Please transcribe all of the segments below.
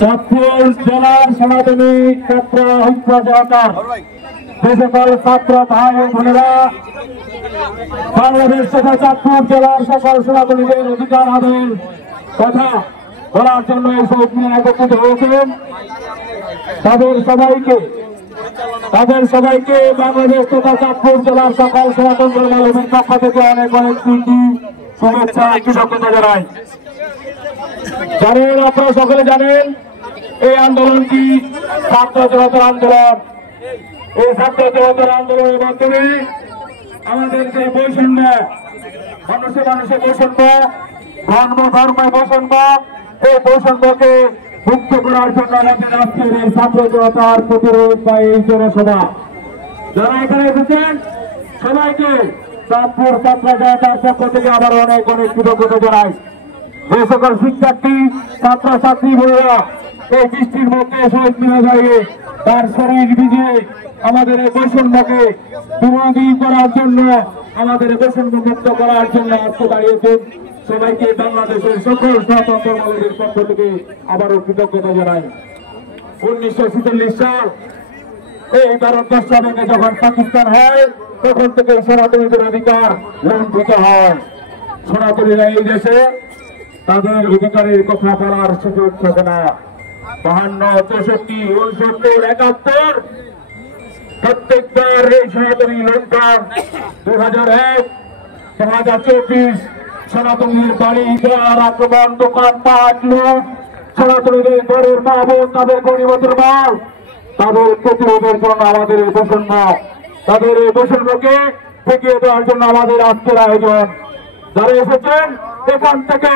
চাঁদপুর জেলার সনাতনী ছাত্র ঐক্য সহকার যে সকল ছাত্র ভাই বোনেরা বাংলাদেশ তথা চাঁদপুর জেলার সকল সনাতনীদের অধিকার আদায়ের কথা বলার জন্য এই সমিতি একত্রিত হয়েছেন। তাদের সবাইকে বাংলাদেশ তথা চাঁদপুর জেলার সকল সনাতন ধর্মাবলম্বীর পক্ষ থেকে অনেক অনেক শুভেচ্ছা কৃতজ্ঞতা জানাই। জানেন, আপনারা সকলে জানেন এই আন্দোলনটি ছাত্র জনতার আন্দোলন। এই ছাত্র জনতার আন্দোলনের মাধ্যমে আমাদের যে বৈষম্য, মানুষে বৈষম্য, ধর্মে বৈষম্য, এই বৈষম্যকে মুক্ত করার জন্য আমাদের আজকের এই ছাত্র জনতার প্রতিরোধ বা এই জনসভা। যারা এখানে এসেছেন সবাইকে চাঁদপুর ছাত্র জনতার পক্ষ থেকে আবার অনেক অনেক কৃতজ্ঞতা জানাই। যে সকল শিক্ষার্থী ছাত্রছাত্রী বোনেরা এই বৃষ্টির মধ্যে শহীদ মিনারে দাঁড়িয়ে তার শরীর ভিজিয়ে আমাদের এই বৈষম্যকে বিরোধী করার জন্য, আমাদের বৈষম্য মুক্ত করার জন্য আজকে দাঁড়িয়েছেন, সবাইকে বাংলাদেশের সকল সনাতন ধর্মাবলম্বীর পক্ষ থেকে আবারও কৃতজ্ঞতা জানাই। 1946 সাল এই ভারতবর্ষ ভেঙে যখন পাকিস্তান হয় তখন থেকে সনাতনীদের অধিকার লঙ্ঘিত হয়। সনাতনীরা এই দেশে তাদের অধিকারের কথা বলার সুযোগ থাকে না। 52, 64, 69, 71 প্রত্যেকবার এই সনাতনী লঙ্ঘন। 2001, 2024 সনাতনীর বাড়ি ঘর আক্রমণ, দোকানপাট লুট, সনাতনীদের ঘরের মা বোন তাদের গরিবদের মাল, তাদের প্রতিরোধের জন্য আমাদের এই বৈষম্য, তাদের এই বৈষম্যকে ঠেকিয়ে দেওয়ার জন্য আমাদের আজকের আয়োজন। যারা এসেছেন এখান থেকে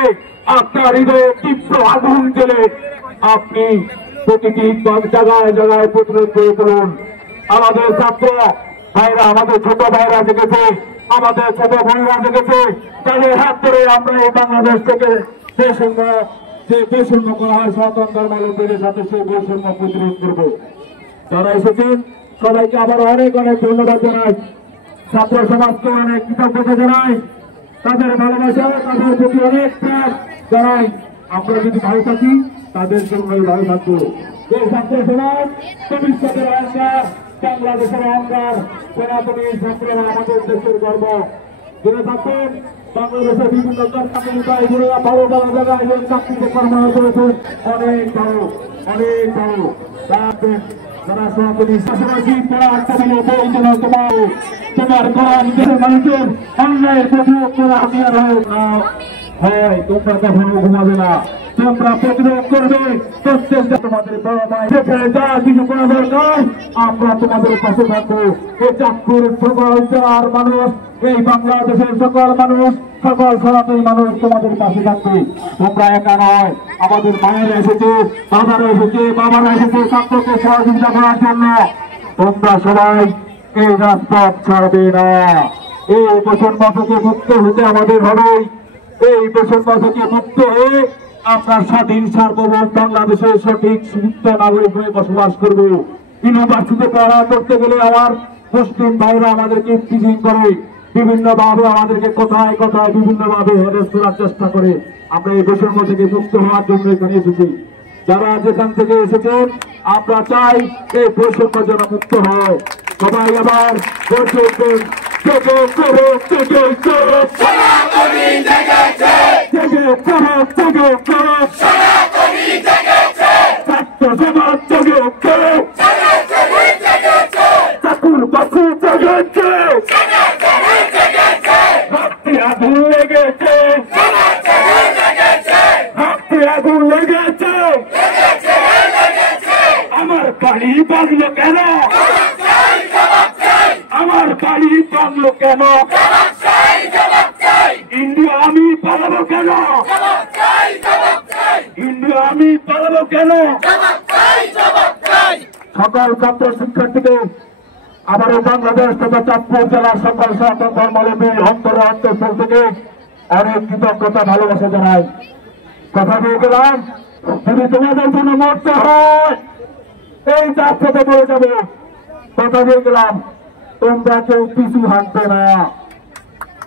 আপনার হৃদয়ে তীব্র আগুন জ্বেলে আপনি প্রতিটি জায়গায় জায়গায় প্রতিরোধ করে তুলুন। আমাদের ছাত্র ভাইরা, আমাদের ছোট ভাইরা দেখেছে, আমাদের ছোট বোনেরা দেখেছে, তাদের হাত ধরে আমরা এই বাংলাদেশ থেকে যে বৈষম্য করা হয় সনাতন ধর্মাবলম্বীদের সাথে সেই বৈষম্য প্রতিরোধ করব। যারা এসেছেন সবাইকে আবার অনেক অনেক ধন্যবাদ জানাই। ছাত্র সমাজকে অনেক কৃতজ্ঞতা জানাই, তাদের ভালোবাসা, তাদের প্রতি অনেক প্রাণ জানাই। আমরা যদি ভালো থাকি তাদের জন্যই ভালো থাকবো। এই ছাত্র সমাজ ভবিষ্যতের অহংকার, বাংলাদেশের অহংকার, সনাতনী ছাত্ররা আমাদের দেশের গর্ব। জেনে থাকবেন বাংলাদেশের বিভিন্ন এগুলোরা ভালো ভালো জায়গায় চাকরিতে কর্মরত করেছেন, অনেক ভালো যারা সনাতনী শাসনাশী তারা আত্মবিলে বলছিল তোমার কোরআন দেশের মানুষের অন্যায়ের প্রতিরোধ করা হাতিয়ার হয়। তোমরা কখনো ঘুমাবে না, তোমরা প্রতিরোধ করবে। প্রত্যেকটা তোমাদের বড় ভাই যা কিছু করা দরকার আমরা তোমাদের পাশে থাকবো। এই চাঁদপুর সকল জেলার মানুষ, এই বাংলাদেশের সকল মানুষ, সকল সনাতনী মানুষ তোমাদের পাশে থাকবে। তোমরা একা নয়, আমাদের মায়েরা এসেছে, দাদারা এসেছে, বাবারা এসেছে ছাত্রকে সহযোগিতা করার জন্য। তোমরা সবাই এই রাজপথ ছাড়বে না। এই বৈষম্য থেকে মুক্ত হতে আমাদের হবে। এই বৈষম্য থেকে মুক্ত হয়ে আমরা স্বাধীন সার্বভৌম বাংলাদেশের সঠিক সুস্থ নাগরিক হয়ে বসবাস করব। ইউনিভার্সিটিতে পড়া করতে গেলে আমার মুসলিম ভাইরা আমাদেরকে টিচিং করে, বিভিন্ন ভাবে আমাদেরকে কোথায় কোথায় বিভিন্ন ভাবে হেরেস করার চেষ্টা করে। আমরা এই বৈষম্য থেকে মুক্ত হওয়ার জন্য এখানে এসেছি। যারা যেখান থেকে এসেছেন আমরা চাই এই বৈষম্য যেন মুক্ত হয়। সবাই আবার আগুন লেগেছে, আগুন লেগেছে, আমার বাড়ি বাঁধলো কেন, আমার বাড়ি বাঁধলো কেন, ইন্ডিয়া আমি পালাবো কেন, ইন্ডিয়া আমি পালাবো কেন। সকল ছাত্র শিক্ষার্থীকে আবারও বাংলাদেশ তথা চাঁদপুর জেলার সকল সনাতন ধর্মাবলম্বীর অন্তরস্থল থেকে অনেক কৃতজ্ঞতা ভালোবাসা জানাই। কথা দিয়ে গেলাম, যদি তোমাদের জন্য মরতে হয় এই চাপ থেকে পড়ে যাবে। কথা দিয়ে গেলাম, তোমরা কেউ পিছু হাঁটবে না।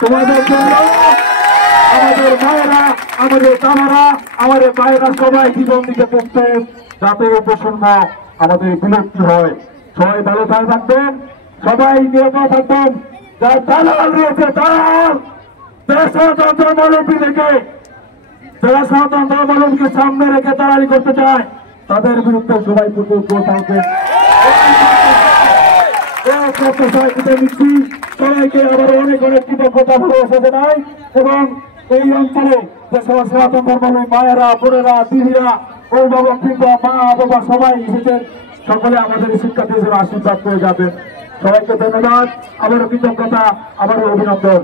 তোমাদের জন্য আমাদের মায়েরা আমাদের দাদারা আমাদের ভাইয়েরা সবাই জীবন দিতে প্রস্তুত, যাতে এই প্রসঙ্গ আমাদের বিলুপ্তি হয়। সবাই ভালো থাকবেন, সবাই নিরাপদ থাকবেন। যারা দালাল রয়েছে, দালাল যারা সনাতন ধর্মাবলম্বী থেকে, যারা সনাতন ধর্মাবলম্বীকে সামনে রেখে দালালি করতে চায়, তাদের বিরুদ্ধে সবাই প্রতিজ্ঞ থাকবেন। সবাইকে আবার অনেক অনেক কৃতজ্ঞতা ভালোবাসা জানাই। এবং এই অঞ্চলে যে সবার সনাতন ধর্মাবলম্বী মায়েরা, বোনেরা, দিদিরা, অভিভাবক কিংবা মা বাবা সবাই এসেছেন, সকলে আমাদের শিক্ষার্থী হিসেবে আশীর্বাদ করে যাবেন। সবাইকে ধন্যবাদ, আবারও কৃতজ্ঞতা, আবারও অভিনন্দন।